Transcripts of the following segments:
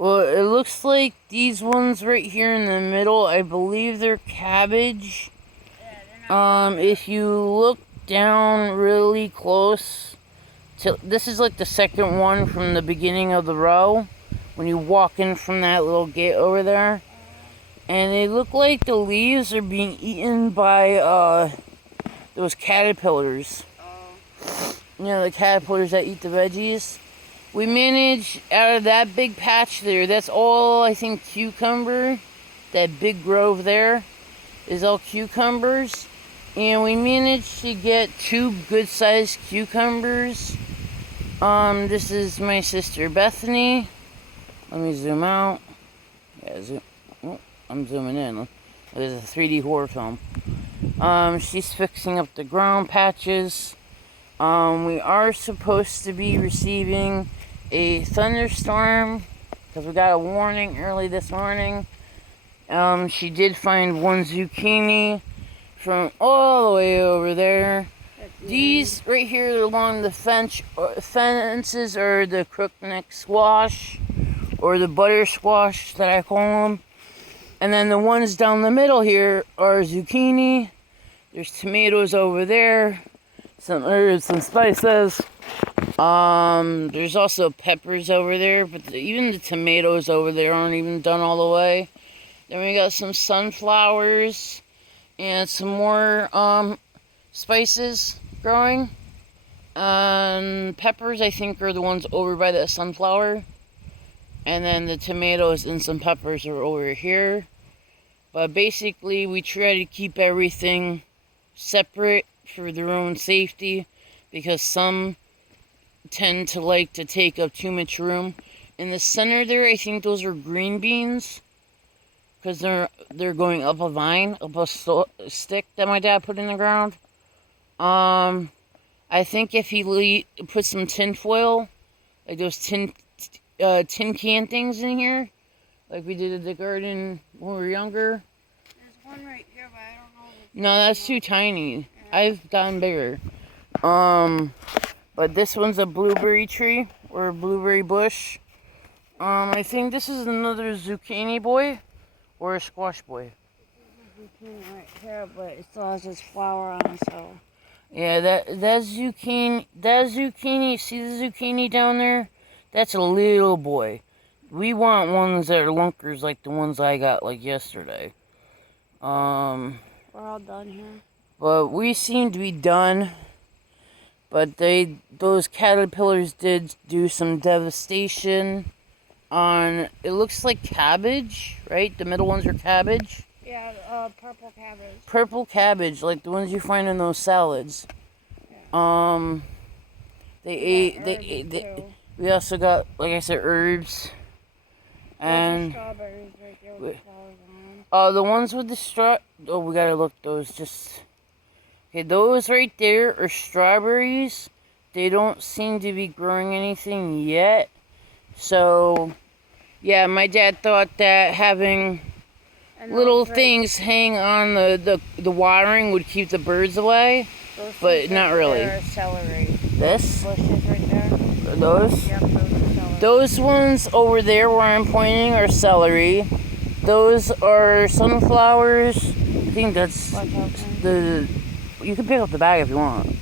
Well, it looks like these ones right here in the middle, I believe they're cabbage. Yeah, they're not If you look down really close, this is like the second one from the beginning of the row, when you walk in from that little gate over there. And they look like the leaves are being eaten by, those caterpillars. You know, the caterpillars that eat the veggies. We managed, out of that big patch there, that's all, I think, cucumber. That big grove there is all cucumbers. And we managed to get 2 good-sized cucumbers. This is my sister Bethany. Let me zoom out. Yeah, I'm zooming in. There's a 3D horror film. She's fixing up the ground patches. We are supposed to be receiving a thunderstorm because we got a warning early this morning. She did find 1 zucchini from all the way over there. These right here along the fences are the crookneck squash, or the butter squash that I call them. And then the ones down the middle here are zucchini. There's tomatoes over there. Some herbs, some spices. There's also peppers over there, but even the tomatoes over there aren't even done all the way. Then we got some sunflowers and some more spices growing. Peppers, I think, are the ones over by the sunflower. And then the tomatoes and some peppers are over here. But basically, we try to keep everything separate for their own safety, because some tend to like to take up too much room. In the center there, I think those are green beans, because they're going up a vine, up a stick that my dad put in the ground. I think if he put some tin foil, like those tin can things in here, like we did at the garden when we were younger. There's one right here, but I don't know. No, that's too tiny. I've gotten bigger. But this one's a blueberry tree, or a blueberry bush. I think this is another zucchini boy, or a squash boy. Zucchini right here, but it still has this flower on, so. Yeah, that zucchini, see the zucchini down there? That's a little boy. We want ones that are lunkers like the ones I got like yesterday. We're all done here. But we seem to be done. But those caterpillars did do some devastation on, it looks like cabbage, right? The middle ones are cabbage. Yeah, purple cabbage. Purple cabbage, like the ones you find in those salads. Yeah. We also got, like I said, herbs. And strawberries right there with the flowers on them. The ones with the we gotta look those just. Okay, those right there are strawberries. They don't seem to be growing anything yet. So, yeah, my dad thought that having little things hang on the watering would keep the birds away, but not really. Celery. This? Bushes right there. Those? Yep, those are celery. Those ones over there where I'm pointing are celery. Those are sunflowers. I think that's you can pick up the bag if you want.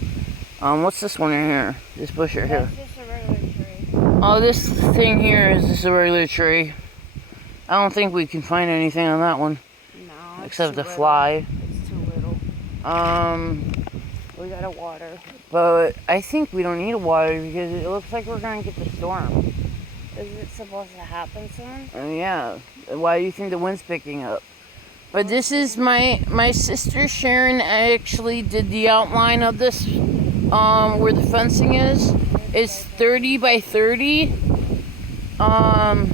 What's this one in here? This bush right here. That's just a regular tree. Oh, this thing here is just a regular tree. I don't think we can find anything on that one. No, except the fly. It's too little. We gotta water. But I think we don't need to water because it looks like we're gonna get the storm. Is it supposed to happen soon? Yeah. Why do you think the wind's picking up? But this is my sister Sharon actually did the outline of this, where the fencing is. It's 30 by 30. And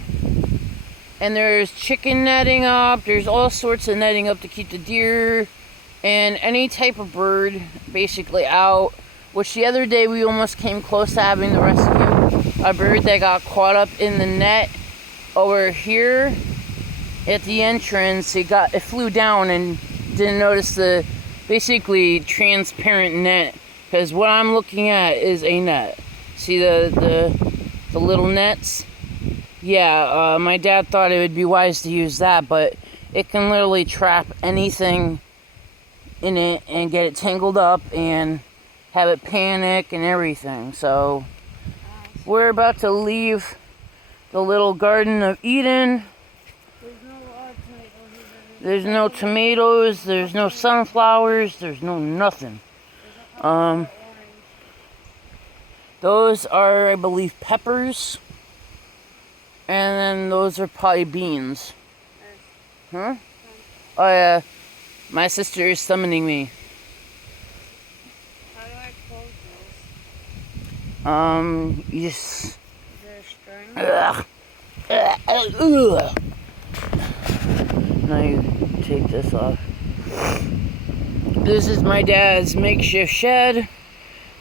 there's chicken netting up. There's all sorts of netting up to keep the deer and any type of bird basically out. Which the other day we almost came close to having to rescue a bird that got caught up in the net over here at the entrance. It flew down and didn't notice the basically transparent net, because what I'm looking at is a net. See the little nets? Yeah, my dad thought it would be wise to use that, but it can literally trap anything in it and get it tangled up and have it panic and everything. So we're about to leave the little Garden of Eden. There's no tomatoes, there's no sunflowers, there's no nothing. Those are, I believe, peppers. And then those are probably beans. Huh? Oh yeah. My sister is summoning me. How do I close this? You just... Is there a string? Ugh. Now you take this off. This is my dad's makeshift shed.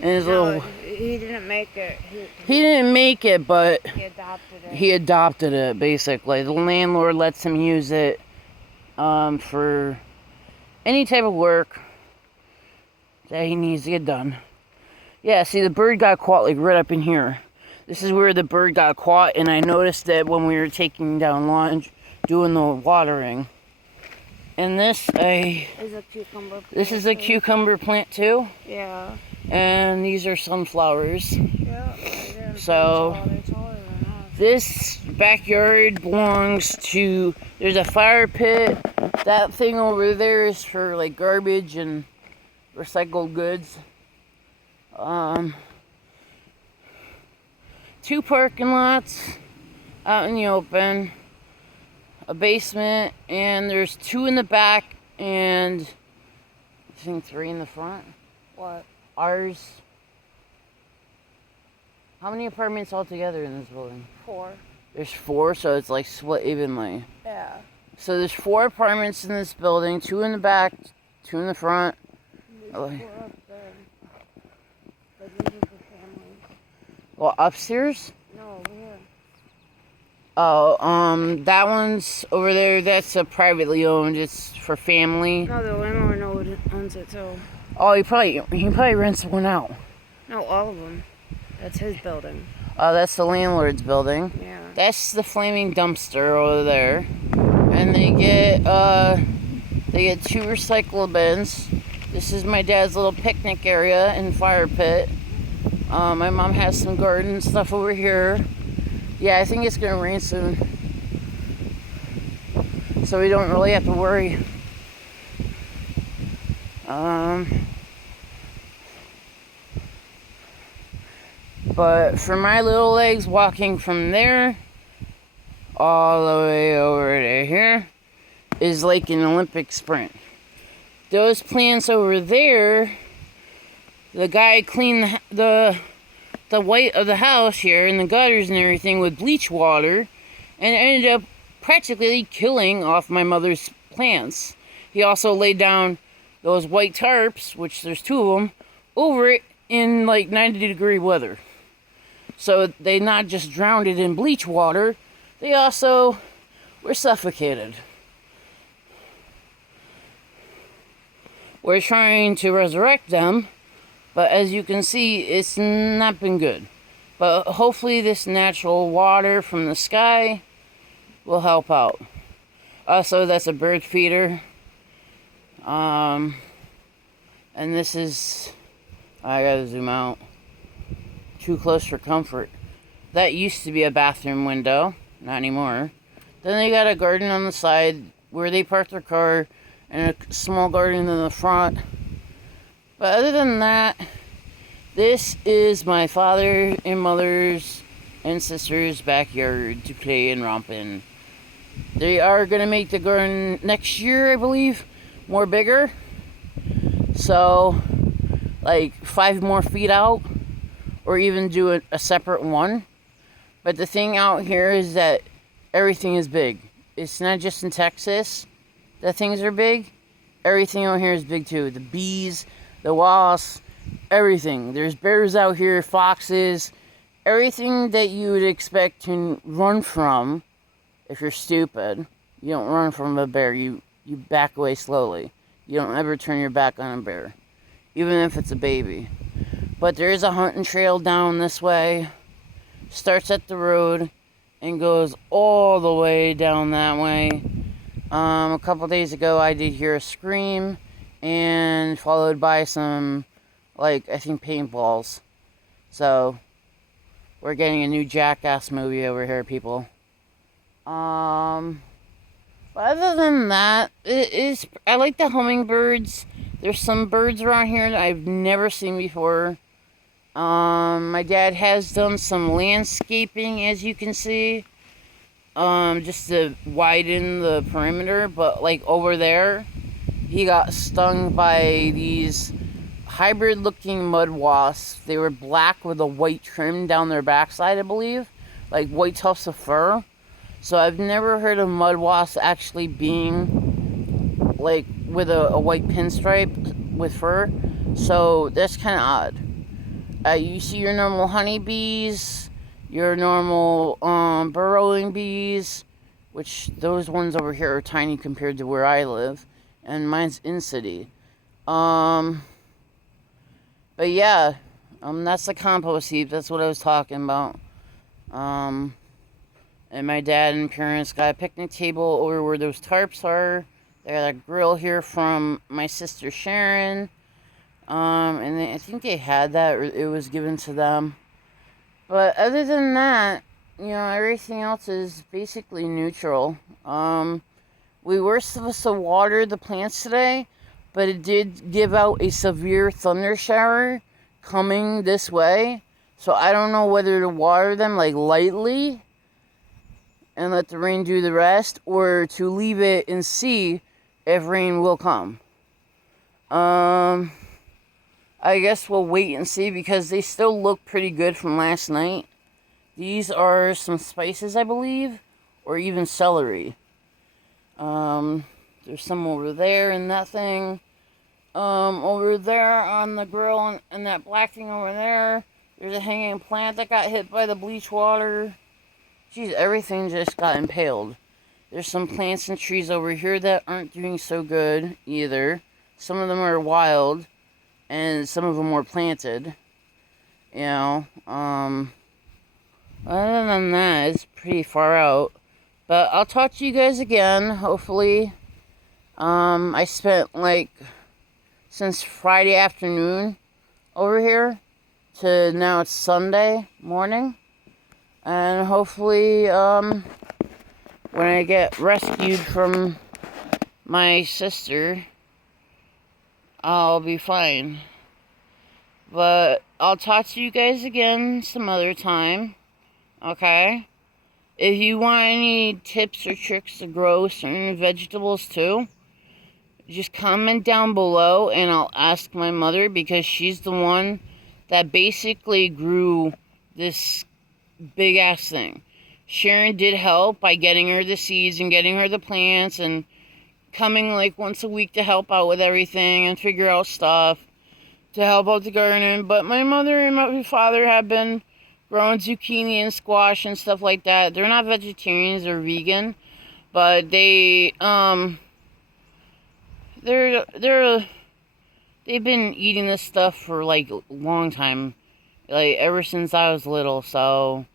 And his little... He didn't make it. He didn't make it, but He adopted it. he adopted it, basically. The landlord lets him use it for any type of work that he needs to get done. Yeah, see, the bird got caught, like, right up in here. This is where the bird got caught, and I noticed that when we were taking down lunch, doing the watering. And this is a cucumber plant. This is a cucumber plant, too. Yeah. And these are sunflowers. Yeah. So, this backyard belongs to, there's a fire pit. That thing over there is for like garbage and recycled goods. 2 parking lots out in the open, a basement, and there's 2 in the back and I think 3 in the front. What? Ours. How many apartments altogether in this building? 4. There's 4, so it's like split evenly. Yeah. So there's 4 apartments in this building, 2 in the back, 2 in the front. There's 4 up there. But these are for families. Well, upstairs? No, over here. Oh, that one's over there. That's a privately owned. It's for family. No, the landlord owns it too. Oh, he probably rents one out. No, all of them. That's his building. Oh, that's the landlord's building. Yeah. That's the flaming dumpster over there. And they get 2 recycle bins. This is my dad's little picnic area and fire pit. My mom has some garden stuff over here. Yeah, I think it's gonna rain soon. So we don't really have to worry. But for my little legs, walking from there all the way over to here is like an Olympic sprint. Those plants over there, the guy cleaned the white of the house here and the gutters and everything with bleach water, and ended up practically killing off my mother's plants. He also laid down those white tarps, which there's 2 of them, over it in like 90-degree weather. So they not just drowned it in bleach water, they also were suffocated. We're trying to resurrect them, but as you can see, it's not been good. But hopefully this natural water from the sky will help out. Also, that's a bird feeder. And this is, I gotta zoom out. Too close for comfort. That used to be a bathroom window, not anymore. Then they got a garden on the side where they park their car, and a small garden in the front. But other than that, this is my father and mother's and sister's backyard to play and romp in. They are gonna make the garden next year, I believe, more bigger. So, like 5 more feet out, or even do a separate one. But the thing out here is that everything is big. It's not just in Texas that things are big. Everything out here is big too. The bees, the wasps, everything. There's bears out here, foxes, everything that you would expect to run from if you're stupid. You don't run from a bear, you back away slowly. You don't ever turn your back on a bear, even if it's a baby. But there is a hunting trail down this way. Starts at the road and goes all the way down that way. A couple days ago, I did hear a scream, and followed by some, like, I think paintballs. So, we're getting a new Jackass movie over here, people. But other than that, I like the hummingbirds. There's some birds around here that I've never seen before. My dad has done some landscaping, as you can see. Just to widen the perimeter, but like over there, he got stung by these hybrid looking mud wasps. They were black with a white trim down their backside, I believe, like white tufts of fur. So I've never heard of mud wasps actually being like with a white pinstripe with fur. So that's kind of odd. You see your normal honeybees, your normal burrowing bees, which those ones over here are tiny compared to where I live, and mine's in city. But yeah, that's the compost heap. That's what I was talking about. And my dad and parents got a picnic table over where those tarps are. They got a grill here from my sister Sharon. And I think they had that, or it was given to them. But other than that, everything else is basically neutral. We were supposed to water the plants today, but it did give out a severe thunder shower coming this way. So I don't know whether to water them like lightly and let the rain do the rest, or to leave it and see if rain will come. I guess we'll wait and see, because they still look pretty good from last night. These are some spices, I believe, or even celery. There's some over there in that thing. Over there on the grill and that black thing over there, there's a hanging plant that got hit by the bleach water. Geez, everything just got impaled. There's some plants and trees over here that aren't doing so good either. Some of them are wild, and some of them were planted. Other than that, it's pretty far out. But I'll talk to you guys again, hopefully. I spent since Friday afternoon over here to now it's Sunday morning. And hopefully, when I get rescued from my sister, I'll be fine. But I'll talk to you guys again some other time. Okay? If you want any tips or tricks to grow certain vegetables too, just comment down below and I'll ask my mother, because she's the one that basically grew this big ass thing. Sharon did help by getting her the seeds and getting her the plants and coming once a week to help out with everything and figure out stuff to help out the garden. But my mother and my father have been growing zucchini and squash and stuff like that. They're not vegetarians or vegan, but they've been eating this stuff for a long time, ever since I was little. So,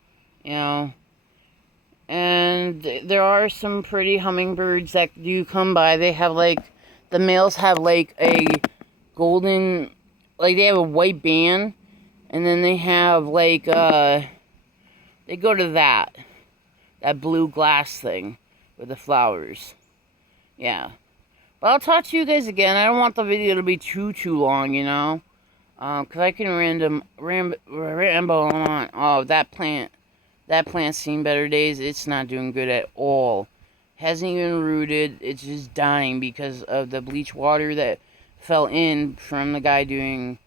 and there are some pretty hummingbirds that do come by. They have the males have a golden, they have a white band, and then they have they go to that blue glass thing with the flowers. Yeah. But I'll talk to you guys again. I don't want the video to be too long, because I can ramble on. Oh, that plant's seen better days. It's not doing good at all. Hasn't even rooted. It's just dying because of the bleach water that fell in from the guy doing...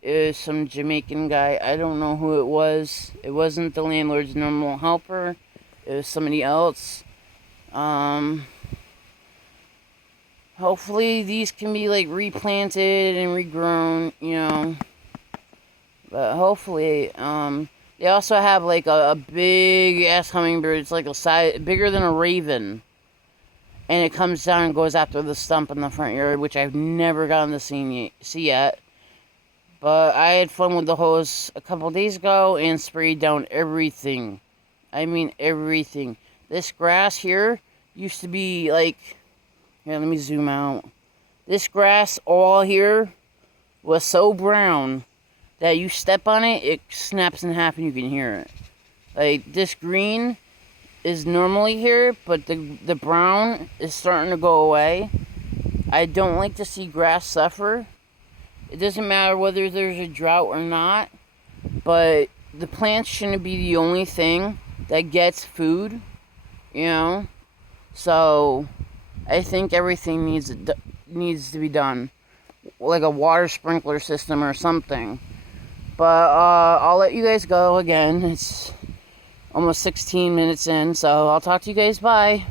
It was some Jamaican guy. I don't know who it was. It wasn't the landlord's normal helper. It was somebody else. Hopefully these can be replanted and regrown, But hopefully, they also have a big ass hummingbird. It's a size bigger than a raven. And it comes down and goes after the stump in the front yard, which I've never gotten to see yet. But I had fun with the hose a couple days ago and sprayed down everything I mean everything. This grass here used to be like, here, let me zoom out. This grass all here was so brown that you step on it, it snaps in half and you can hear it. Like, this green is normally here, but the brown is starting to go away. I don't like to see grass suffer. It doesn't matter whether there's a drought or not, but the plants shouldn't be the only thing that gets food, you know? So, I think everything needs to be done. Like a water sprinkler system or something. But, I'll let you guys go again. It's almost 16 minutes in, so I'll talk to you guys. Bye.